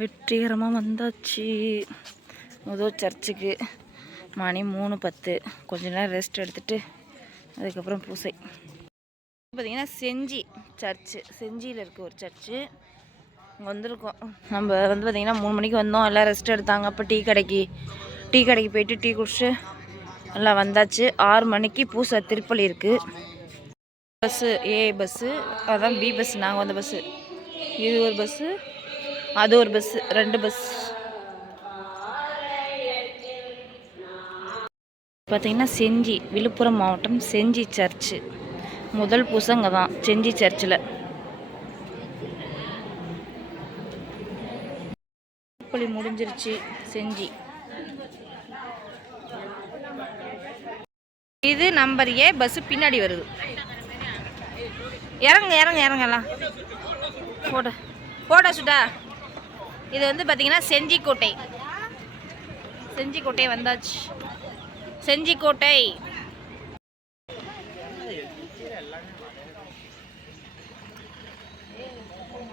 வெற்றிகரமாக வந்தாச்சு முதல் சர்ச்சுக்கு. மணி 3:10. கொஞ்ச நேரம் ரெஸ்ட் எடுத்துகிட்டு அதுக்கப்புறம் பூசை. பார்த்திங்கன்னா செஞ்சி சர்ச்சு, செஞ்சியில் இருக்குது ஒரு சர்ச்சு. இங்கே வந்திருக்கோம். நம்ம பார்த்திங்கன்னா 3 மணிக்கு வந்தோம். எல்லாம் ரெஸ்ட் எடுத்தாங்க. அப்போ டீ கடைக்கு போயிட்டு டீ குடிச்சு எல்லாம் வந்தாச்சு. 6 மணிக்கு பூசை திருப்பலி இருக்குது. பஸ்ஸு ஏ பஸ்ஸு, அதான் பி பஸ். நாங்கள் வந்த பஸ்ஸு இது ஒரு பஸ்ஸு, அது ஒரு பஸ்ஸு, 2 பஸ். பார்த்திங்கன்னா செஞ்சி, விழுப்புரம் மாவட்டம் செஞ்சி சர்ச்சு. முதல் பூசங்க தான் செஞ்சி சர்ச்சில். திருப்பலி முடிஞ்சிருச்சு செஞ்சி. இது நம்பர் ஏ பஸ்ஸு பின்னாடி வருது. இறங்கலாம் போட்டோ சுட்டா. இது பார்த்திங்கன்னா செஞ்சிக்கோட்டை வந்தாச்சு. செஞ்சிக்கோட்டை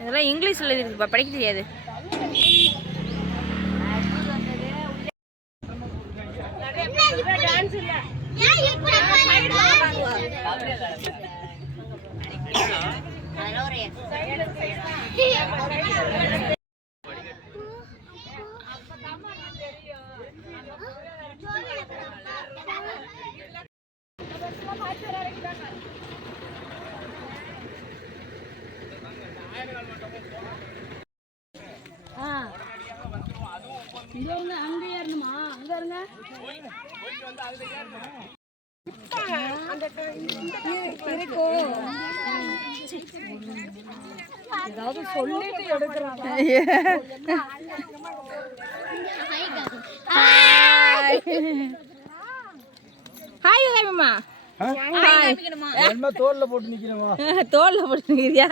இதெல்லாம் இங்கிலீஷில் இருக்குப்பா, படிக்க தெரியாது. அங்க ஏறணுமா? அங்க இருங்க. ஏதாவது சொல்லிட்டு எடுக்கிறாங்க. ஹாய் ஹாய்மா. தோல்ல போட்டு நிக்கிறோமா? தோல்ல போட்டு நிக்கிறியா?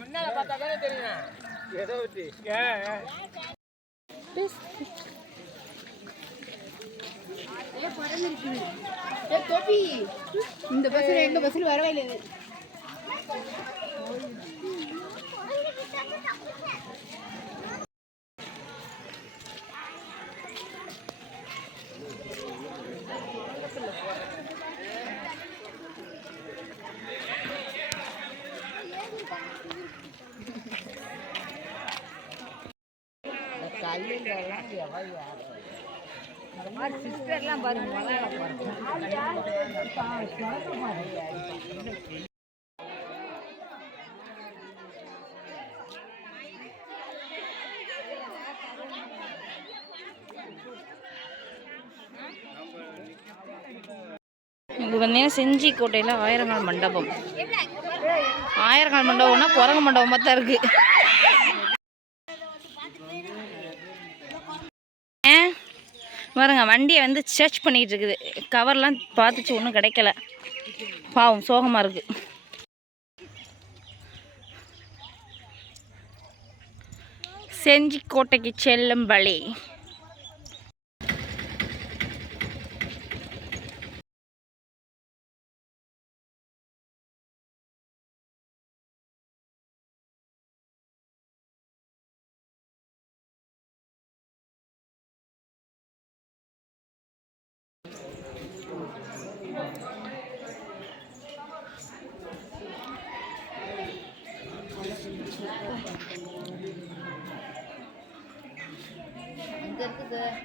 முன்னால பார்த்தா தானே தெரியும். ஏதோ விட்டு இந்த பஸ்ல எங்க பஸ்ல வரவே இல்லை. சிஸ்டர்லாம் பாருங்க. இது பார்த்தீங்கன்னா செஞ்சிக்கோட்டையில் ஆயிரங்கால் மண்டபம். ஆயிரங்கால் மண்டபம்னா குரங்கு மண்டபம் தான் இருக்கு. பாருங்க, வண்டியை சர்ச் பண்ணிக்கிட்டு இருக்குது. கவர்லாம் பார்த்துச்சு, ஒன்றும் கிடைக்கல. பாவம், சோகமாக இருக்கு. செஞ்சிக்கோட்டைக்கு செல்லும் வழி.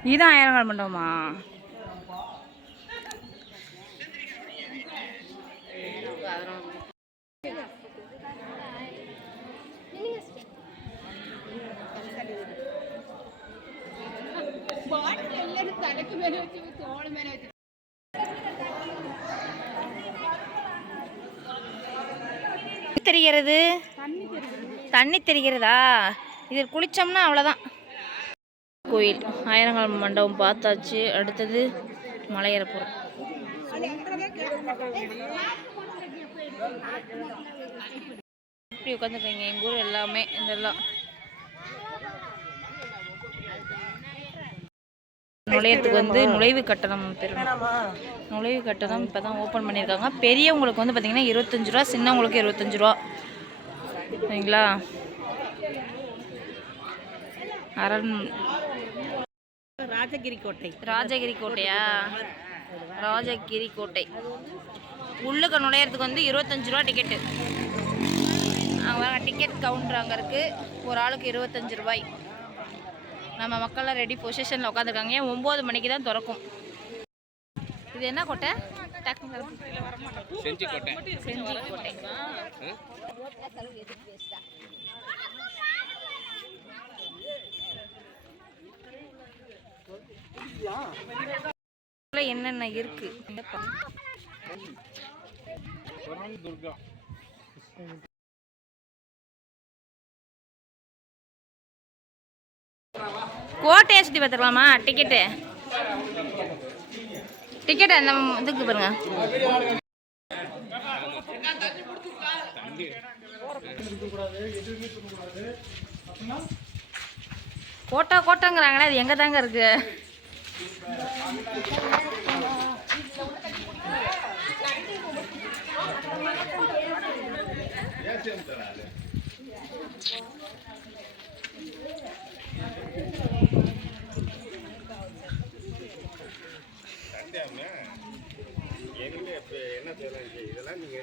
இதுதான் ஆயிரங்கால் மண்டபமா? தெரிகிறது, தண்ணி தெரிகிறதா? இது குளிச்சோம்னா அவ்வளோதான். கோயில் ஆயிரங்கால் மண்டபம் பார்த்தாச்சு. அடுத்தது மலையேறப்போகிறோம். இப்படி உட்காந்துருக்கீங்க எங்கள் ஊர் எல்லாமே இதெல்லாம். நுழையத்துக்கு வந்து நுழைவு கட்டணம் நுழைவு கட்டணம் இப்போ தான் ஓப்பன் பண்ணியிருக்காங்க. பெரியவங்களுக்கு வந்து பார்த்திங்கன்னா 25 ரூபா, சின்னவங்களுக்கு 25 ரூபா. சரிங்களா? ராஜகிரி கோட்டை. ராஜகிரி கோட்டையா? ராஜகிரி கோட்டை உள்ளுக்கு நுழையிறதுக்கு வந்து 25 ரூபா டிக்கெட்டு. அங்கே டிக்கெட் கவுண்டர் அங்கே இருக்குது. ஒரு ஆளுக்கு 25 ரூபாய். நம்ம மக்கள்லாம் ரெடி பொசிஷனில் உட்காந்துருக்காங்க. 9 மணிக்கு தான் திறக்கும். இது என்ன கோட்டை? செஞ்சி கோட்டை. செஞ்சி கோட்டை. என்னென்ன இருக்கு? கோட்டையை சுற்றி பார்த்துக்கலாமா? டிக்கெட்டு அந்த இதுக்கு பாருங்க. கோட்டைங்கிறாங்களே, அது எங்கே தாங்க இருக்கு? இதெல்லாம் நீங்க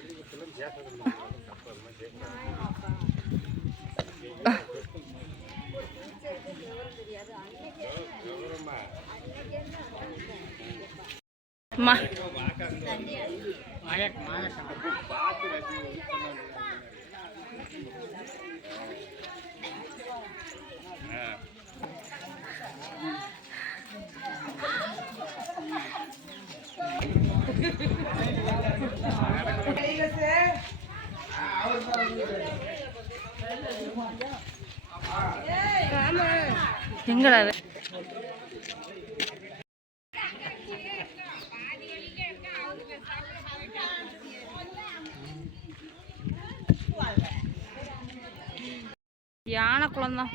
எங்கடா யானை குளம் தான்.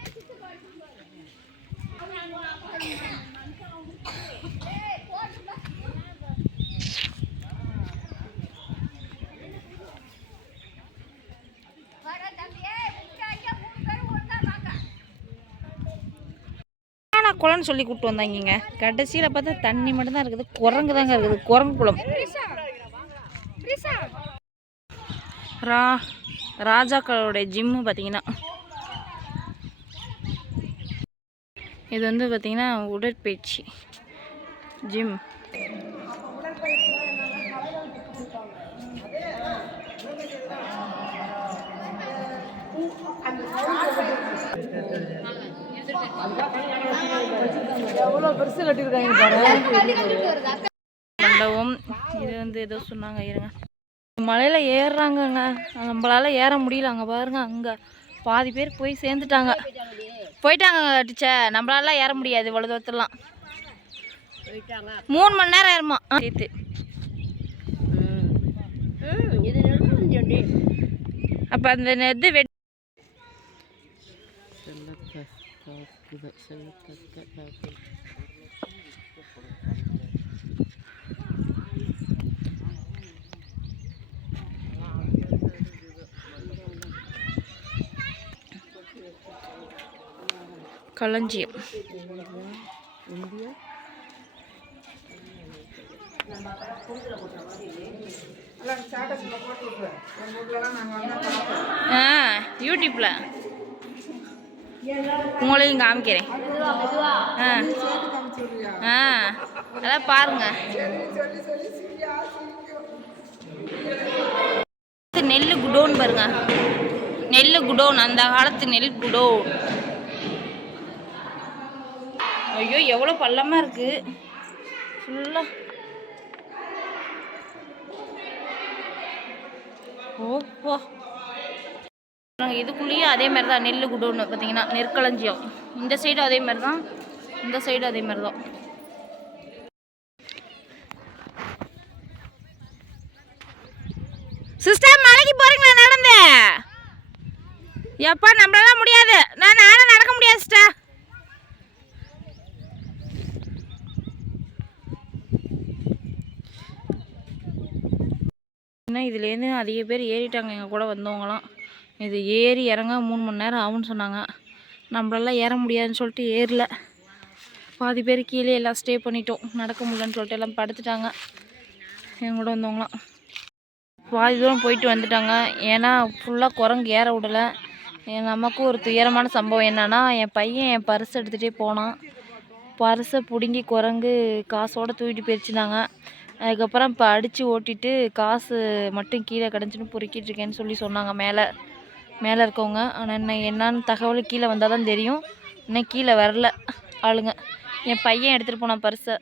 குளம்னு சொல்லி கூப்பிட்டு வந்தாங்க. கடைசியில் பார்த்தா தண்ணி மட்டும்தான் இருக்குது. குரங்கு தாங்க இருக்குது. குரங்கு குளம். ராஜாக்களுடைய ஜிம்மு பார்த்தீங்கன்னா, இது வந்து பார்த்தீங்கன்னா உடற்பயிற்சி ஜிம். மண்டபம் இது வந்து ஏதோ சொன்னாங்க. இருங்க, மலையில ஏறுறாங்கங்க. நம்மளால ஏற முடியல. அங்கே பாருங்க, அங்கே பாதி பேர் போய் சேர்ந்துட்டாங்க. போயிட்டாங்க டீச்சர். நம்மளால ஏற முடியாது இவ்வளோ தூரத்துலாம். 3 மணி நேரம் ஏறுமா சேர்த்து. அப்போ அந்த இது களஞ்சியம். யூடியூப்ல உங்களையும் காமிக்கிறேன். அதான் பாருங்க. நெல் குடோன் பாருங்க. நெல் குடோன், அந்த காலத்து நெல் குடோன். ஐயோ, எவ்வளோ பள்ளமாக இருக்கு ஃபுல்லாக. ஓப்பா, நாங்கள் இதுக்குள்ளேயே அதே மாதிரி தான் நெல் குடோன்னு பார்த்தீங்கன்னா நெற்களஞ்சியம். இந்த சைடும் அதே மாதிரி தான், இந்த சைடும் அதே மாதிரி தான். சிஸ்டர், மலைக்கு போறீங்களா நடந்து? எப்பா, நம்மளால முடியாது. நானும் நடக்க முடியாது சிஸ்டர். ஏன்னா இதுலேருந்து அதிக பேர் ஏறிட்டாங்க எங்கள் கூட வந்தவங்களாம். இது ஏறி இறங்க 3 மணி நேரம் ஆகும்னு சொன்னாங்க. நம்மளெல்லாம் ஏற முடியாதுன்னு சொல்லிட்டு ஏறல. பாதி பேர் கீழே எல்லாம் ஸ்டே பண்ணிட்டோம். நடக்க முடியலன்னு சொல்லிட்டு எல்லாம் படுத்துட்டாங்க. என் கூட வந்தவங்களாம் பாதி தூரம் போயிட்டு வந்துட்டாங்க. ஏன்னா ஃபுல்லாக குரங்கு ஏற விடலை. நமக்கும் ஒரு துயரமான சம்பவம் என்னென்னா, என் பையன் என் பர்ஸ் எடுத்துகிட்டே போனான். பர்ஸை பிடுங்கி குரங்கு காசோடு தூக்கிட்டு போயிடுச்சுனாங்க. அதுக்கப்புறம் இப்போ அடித்து ஓட்டிட்டு காசு மட்டும் கீழே கிடஞ்சின்னு பொறுக்கிட்டு இருக்கேன்னு சொல்லி சொன்னாங்க மேலே இருக்கவங்க. ஆனால் என்னன்னு தகவல் கீழே வந்தால் தான் தெரியும். இன்னும் கீழே வரல ஆளுங்க. என் பையன் எடுத்துகிட்டு போனான் பர்ஸை.